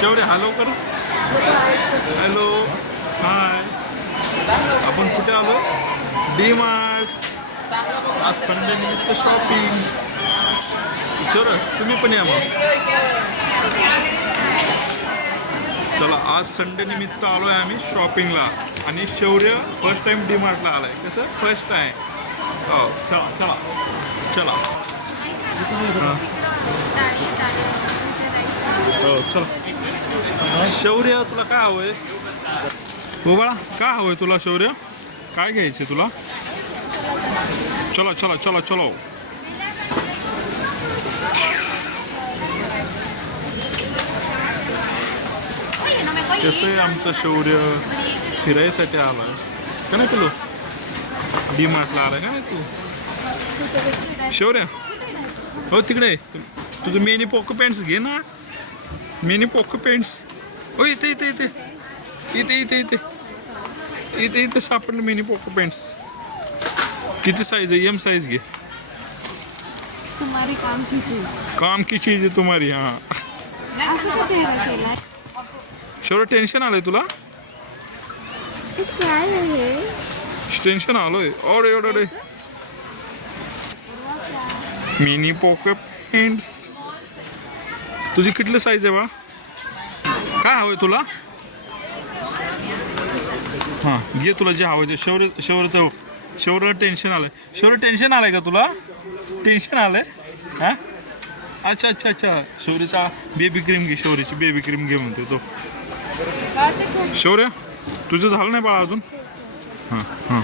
शौर्य हॅलो कर. Hello hi. आपण कुठे आलो? डी मार्ट आज संडे निमित्त शॉपिंग शौर्य तुम्ही पण या मग. चला आज संडे निमित्त आलोय आम्ही शॉपिंगला आणि शौर्य फर्स्ट टाइम डी मार्टला आलाय. कसं? फर्स्ट टाइम हो चला चला. चला. हो चला. शौर्य तुला काय हवंय? हो बाळा काय हवंय तुला शौर्य? काय घ्यायचे तुला? चला चला चला चलो. कसं आहे आमचं शौर्य? फिरायसाठी आलाय. का नाही तुला डी मार्टला आलाय का नाही तू? शौर्य? हो तिकडे. तुझं मेनी पोको पॅन्ट्स घे ना. मेनी पोको पॅन्ट्स हो इथे इथे इथे इथे इथे इथे इथे इथे सापडलं मेनी पोको पॅन्ट्स किती साईज आहे एम साईज घे तुम्हारी काम की चीज। काम की चीज आहे तुम्हारी हां शौर्य टेन्शन आलंय तुला टेन्शन आलोय ओढे ओढे मिनी पोके पेंट्स तुझी कितली साईज आहे बा? काय हवंय तुला? हां घे तुला जे हवंय ते. शौर्य शौर्यचं शौर्य टेन्शन आलंय. शौर्य टेन्शन आलंय का तुला? टेन्शन आलंय? हां? अच्छा अच्छा अच्छा. शौर्यचा बेबी क्रीम घे शौर्यची बेबी क्रीम घे म्हणतो तो. शौर्य तुझं झालं नाही बाळा अजून? हां हां.